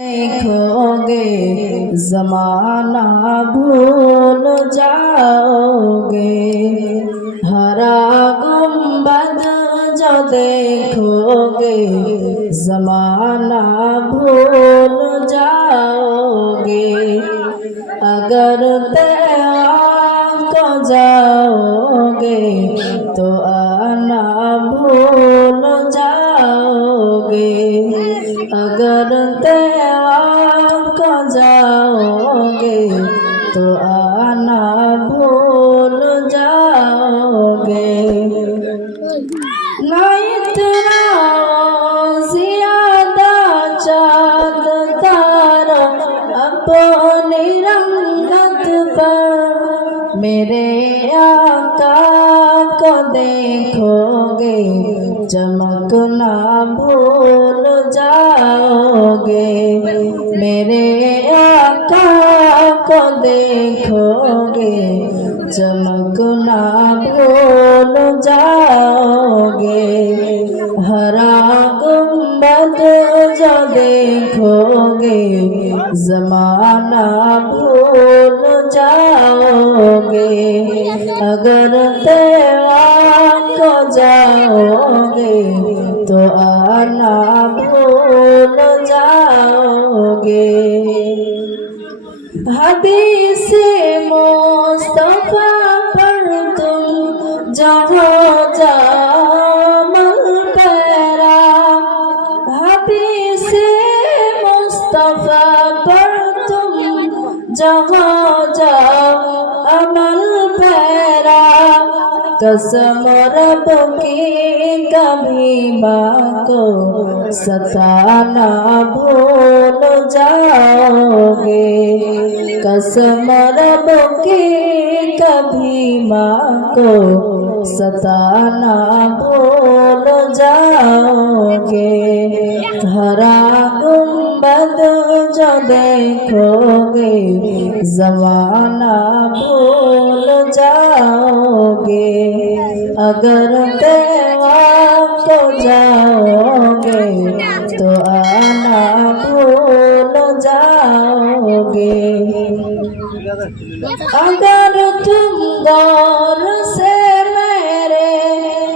देखोगे जमाना भूल जाओगे, हरा गुंबद जो देखोगे जमाना भूल जाओगे। अगर तैयार को जाओगे तो आना भूल जाओगे। अगर तैयार को जाओगे तो आना भूल जाओगे। ना इतना ज्यादा चाँद तारा अपनी रंगत पर, मेरे आका को देखोगे चमकना भूल जाओगे। मेरे आका को देखोगे चमकना भूल जाओगे। हरा गुंबद जो देखोगे जमाना भूल जाओगे। अगर तैयार को जाओगे तो आना भूल जाओगे। हदीस मुस्तफा पर तुम जहाँ जामल पैरा, हदीस मुस्तफा पर तुम जहाँ जाओ अमल पैरा। कसम रब की कभी माँ को सताना भूल जाओगे। कसम रब की कभी माँ को सताना भूल जाओगे। हरा गुंबद जो देखोगे जमाना भूल जाओगे। अगर तैयार को जाओगे तो आना भूल जाओगे। अगर तुम गौर से मेरे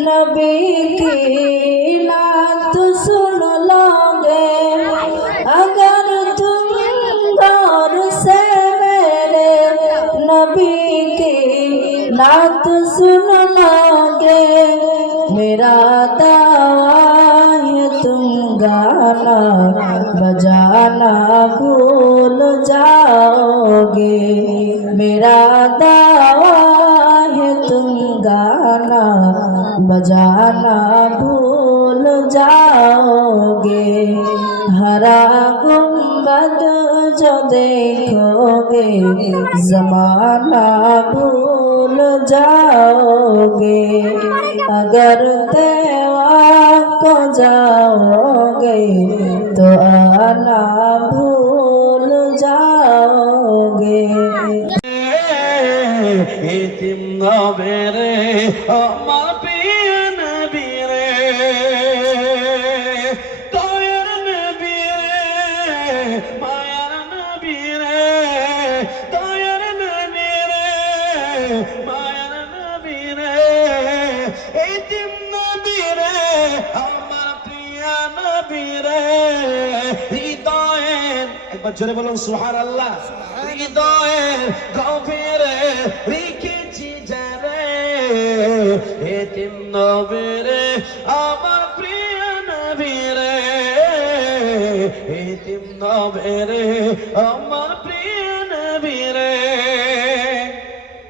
नबी की नात सुन लोगे, अगर तुम गौर से मेरे नबी की नात सुन लोगे, मेरा दावा है तुम गाना बजाना भूल जाओगे। मेरा दावा है तुम गाना बजाना भूल जाओगे। हरा गुंबद जो देखोगे जमाना भूल जाओगे। अगर तैयार को जाओगे तो आना भूल जाओगे। इतिम नबेरे আমার প্রিয় নবী রে, দয়ার নবী রে, মায়ার নবী রে, দয়ার নবী রে, মায়ার নবী রে, ইতিম নবী রে আমার প্রিয় নবী রে। হৃদয়ের একবার জোরে বলুন সুবহানাল্লাহ। হৃদয়ের গভীরে রেখেছি যারে, এতিম নবী রে আমার প্রিয় নবী রে, এতিম নবী রে আমার প্রিয় নবী রে।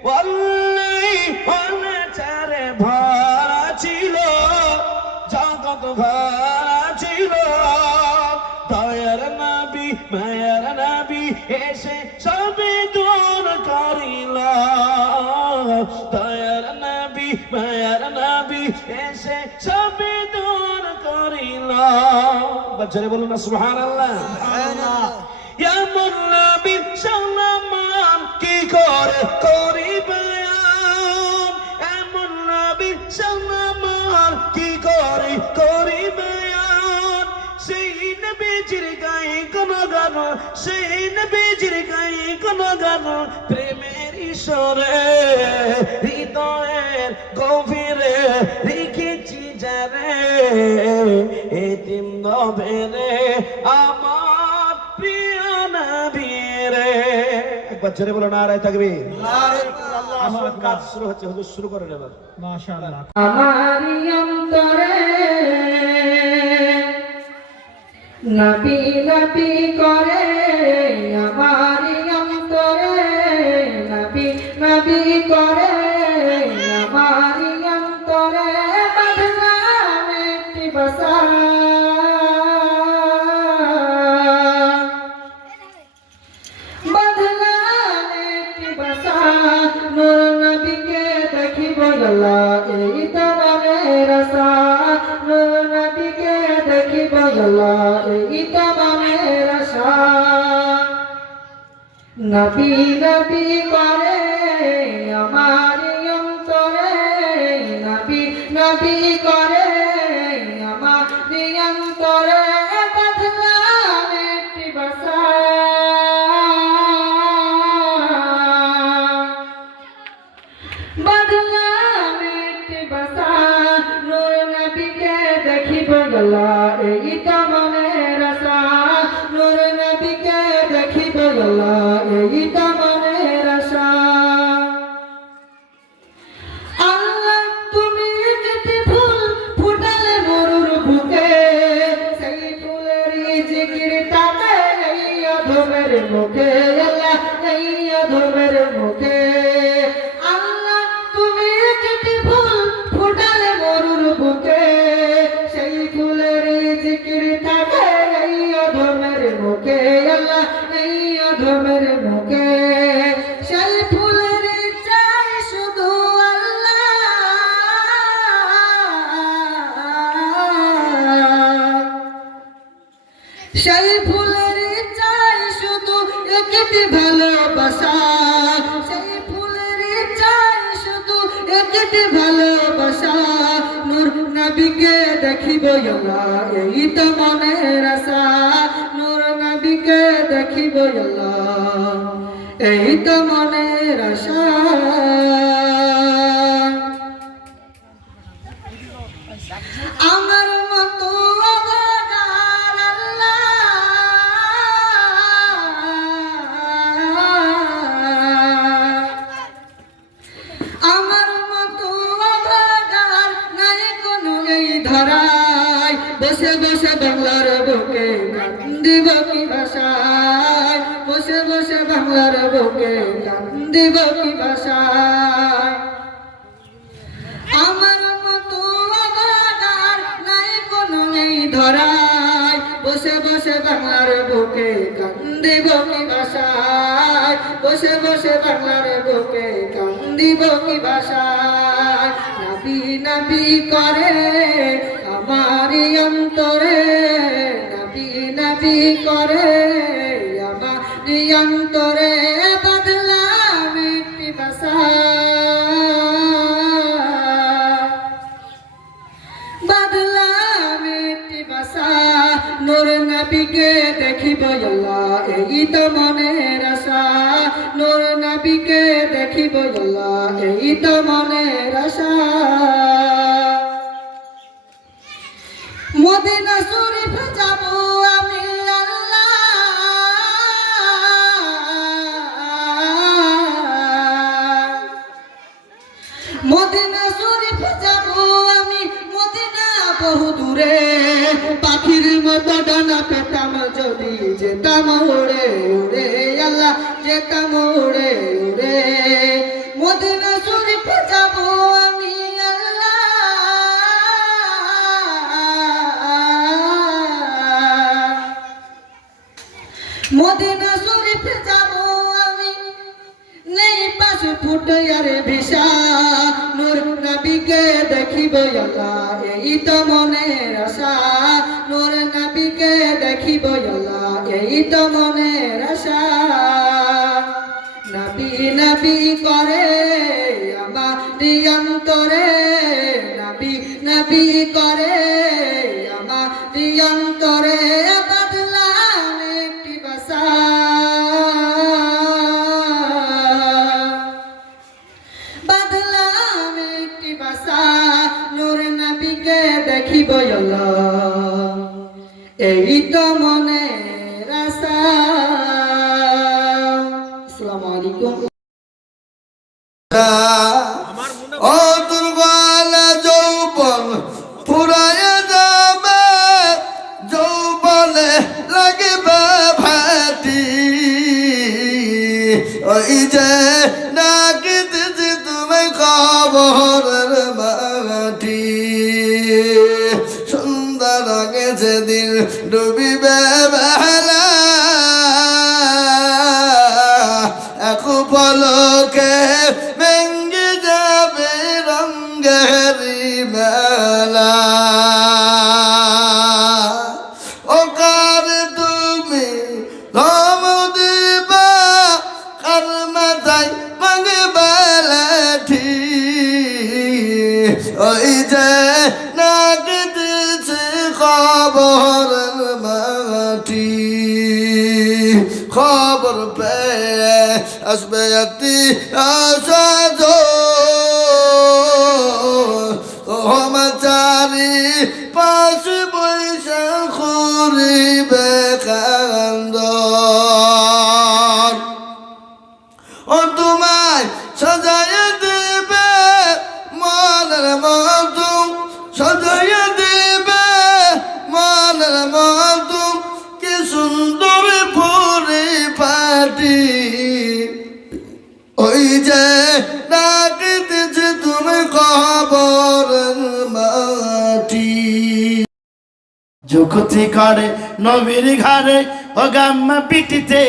ওয়াল্লাহি অনাচারে ভরা ছিল, জগৎ ভরা ছিল, দয়ার নবী মায়ার নবী এসে সবে দূর করিল। দয়ার নবী মায়ার নবী এসে সবে দূর করিল। বাচ্চারে বলুন না সুবহানাল্লাহ। এমন নবী সম্মান কি করে করি বয়ান, এমন নবী সম্মান কি করে করি বয়ান। সেই নবীজির গায়ে গুণগান গান সেই নবীজির গাই কোন গান প্রেমের ঈশ্বরে হৃদয়ের গভীরে রেখেছি যারে এতিম নবেরে আমার প্রিয় নবীরে একবার জোরে বলো নারায়ে তাকবীর আমার কাজ শুরু হচ্ছে হুজুর শুরু করেন এবার মাশাআল্লাহ। আমারি অন্তরে নবী নবী করে আমারি অন্তরে নবী নবী করে আমারি অন্তরে বাঁধলাম একটি বাসা বাঁধলাম একটি বাসা নূর নবীকে দেখিব আল্লাহ এই তো মনের আশা নূর নবীকে দেখিব আল্লাহ এই তো মনের আশা নবী নবী করে আমার অন্তরে নবী নবী করে আমার অন্তরে বাঁধলাম একটি বাসা বাঁধলাম একটি বাসা নূর নবীকে দেখিব আল্লাহ এই তো মনের আশা নূর নবীকে দেখিব আল্লাহ এই তো মনের আশা আল্লাহ তুমি যেতে ফুল ফুটালে মরুর বুকে সেই ফুলের জিকির তাতে এই অধমের মুখে আল্লাহ এই অধমের মুখে আল্লাহ তুমি যেতে ফুল ফুটালে মরুর বুকে সেই ফুলের জিকির তাতে এই অধমের মুখে আল্লাহ এই অধমের মুখে সেই ফুলের চাই শুধু আল্লাহ সেই ফুলের চাই শুধু একটি ভালোবাসা সেই ফুলের চাই শুধু একটি ভালোবাসা নূর নবীকে দেখিব আল্লাহ এই তো মনের আশা নূর নবীকে দেখিব আল্লাহ এই তো মনের আশা আমার মতো অভাগার আল্লাহ আমার মতো অভাগার নাই কোনো এই ধরায় বসে বসে বাংলার বুকে কান্দিব কি ভাষায় বসে বসে বাংলার বুকে কান্দিব কি ভাষায় আমার মতো অভাগার নাই কোনো এই ধরায় বসে বসে বাংলার বুকে কান্দিব কি ভাষায় বসে বসে বাংলার বুকে কান্দিব কি ভাষায় নবী নবী করে আমার অন্তরে নবী নবী করে আমার অন্তরে বাঁধলাম একটি বাসা বাঁধলাম একটি বাসা নূর নবীকে দেখিব আল্লাহ এই তো মনের আশা নূর নবীকে দেখিব আল্লাহ এই তো মনের আশা মদিনা শরীফ যাব আমি আল্লাহ মদিনা শরীফ যাব আমি মদিনা বহু দূরে পাখির মতো ডানা পেতাম যদি যেতাম উড়ে উড়ে আল্লাহ যেতাম উড়ে উড়ে মদিনা শরীফ যাব আমি আল্লাহ মদিনা শরীফ যাব আমি নেই পাশ ফুটে আরে ভিসা নূর নবীকে দেখিব আল্লাহ এই তো মনের আশা নূর নবীকে দেখিব আল্লাহ এই তো মনের আশা নবী নবী করে আমার অন্তরে নবী নবী করে আমার অন্তরে বাঁধলাম একটি বাসা দেখিব আল্লাহ এই তো মনের আশা। আসসালামু আলাইকুম। ও দুর্বল যৌবন ফুরায় যাবে, যৌবনে লাগবে ভাটি, ওই যে ডাকিতেছি তুমি খবরের মাটি। সুন্দর আগে যেদিন ডুবিবে বেলা, এক পলকে ভেঙ্গে যাবে রঙ্গেরি মেলা। ও কার তুমি ধম দিবা, কার মাথায় ভাঙবে লাঠি, ওই যে নাগিতেছে খবরের মাটি। খবর পেয়ে আসবে একটি আসাদ, চারি পাশ বৈশা করিবে কান্দ। ও তোমায় সাজাইয়া দেবে মনের মতো, সাজাইয়া দেবে মনের মতো, কি সুন্দর পরিপাটি, ওই যে ডাকিতেছে তুমি খবরের মাটি। যুগতি করে নবীর ঘরে ও গাম্মা পিটিতে,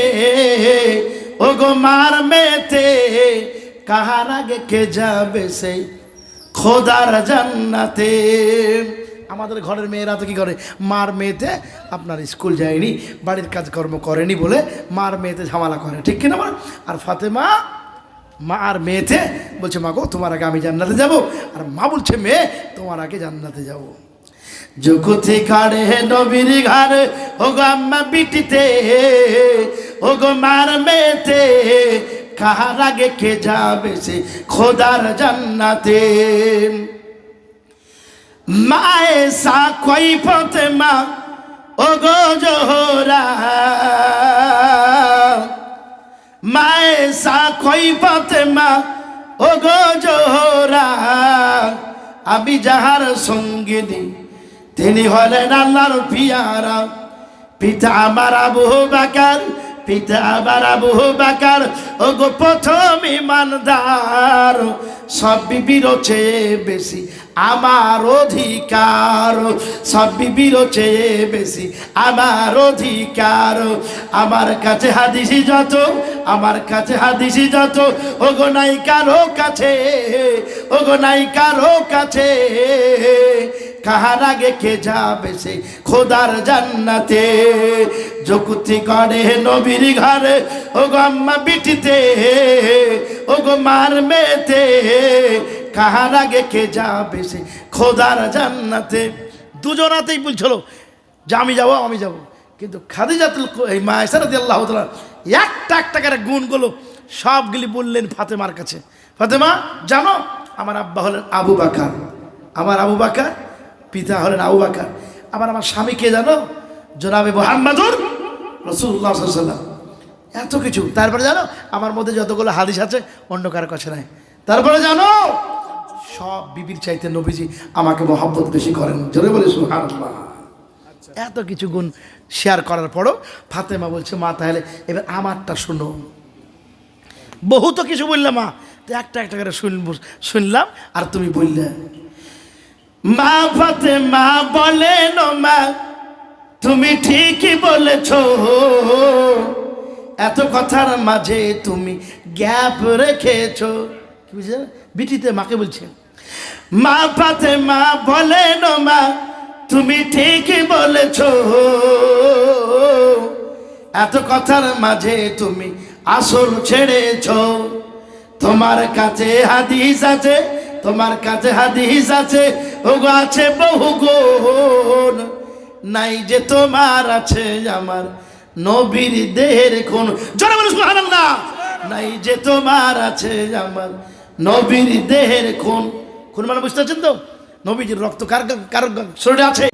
ও গো মার মেতে, কাহার আগে কে যাবে সেই খোদার জান্নাতে। আমাদের ঘরের মেয়েরা তো কি করে, মার মেয়েতে আপনার স্কুল যায়নি, বাড়ির কাজকর্ম করেনি বলে মার মেয়েতে ঝামেলা করে, ঠিক কিনা বল? আর ফাতেমা মা আর মেয়েতে বলছে, মা গো তোমার আগে আমি জান্নাতে যাব, আর মা বলছে মেয়ে তোমার আগে জান্নাতে যাব। যুগতি কাড়ে নবীর ঘরে ও গো আম্মা বিটিতে, ও গো মার মেয়েতে, কাহার আগে কে যাবে সে খোদার জান্নাতে। মায়ে সা কই ফাতেমা ও গো জোহরা, মায়ে সা কই ফাতেমা ও গো জোহরা, আমি যাহার সঙ্গিনী তিনি হলেন আল্লাহর পিয়ারা। পিতা আমার আবু বকর, পিতা আমার আবু বকর, ও গো প্রথম ইমানদার, সব বিবির চেয়ে বেশি আমার অধিকার, সব বিবির চেয়ে বেশি আমার অধিকার। আমার কাছে হাদিসি যত, আমার কাছে হাদিসি যত, ও গো নাই কারো কাছে, ও গো নাই কারো কাছে, কাহার আগে কে যাবে সে খোদার জান্নাতে। যুক্তি করে নবীর ঘরে ও গো আম্মা বিটিতে, ও গো মার মেয়েতে, কাহার আগে কে যাবে সে খোদার জান্নাতে। দুজনাতেই বলছিল যে আমি যাবো, আমি যাব, কিন্তু খাদিজাতুল এই মা আয়েশা রাদিয়াল্লাহু তাআলা একটা একটা করে গুণগুলো সবগুলি বললেন ফাতেমার কাছে। ফাতেমা জানো আমার আব্বা হলেন আবু বকর, আমার আবু বকর, পিতা হলেন আবু বকর, আমার স্বামী কে জানো, জনাবে মুহাম্মদুর রাসূলুল্লাহ সাল্লাল্লাহু আলাইহি ওয়াসাল্লাম। এত কিছু। তারপরে জানো আমার মধ্যে যতগুলো হাদিস আছে অন্য কারো কাছে নাই। তারপরে জানো সব বিবির চাইতে নবীজি আমাকে মহব্বত বেশি করেন, জোরে বলে সুবহানাল্লাহ। এত কিছু গুণ শেয়ার করার পরও ফাতেমা বলছে, মা তাহলে এবার আমারটা শুনো। বহু তো কিছু বললাম মা, তো একটা একটা করে শুনলাম আর তুমি বললে। মা ফাতেমা বলেন, মা তুমি ঠিকই বলেছ, এত কথার মাঝে তুমি গ্যাপ রেখেছ। কি বুঝলে বিটিতে মাকে বলছে, মা ফাতেমা বলেন, মা তুমি ঠিকই বলেছ, এত কথার মাঝে তুমি আসল ছেড়েছ। তোমার কাছে হাদিস আছে, তোমার কাছে হাদিস আছে, ওগো আছে বহু গুণ, নাই যে তোমার আছে আমার নবীর দেহের খুন। জোরে বলো সুবহানাল্লাহ। নাই যে তোমার আছে আমার নবীর দেহের খুন। খুন মানে বুঝতে পারছেন তো? নবীজির রক্ত কার কার শরীরে আছে?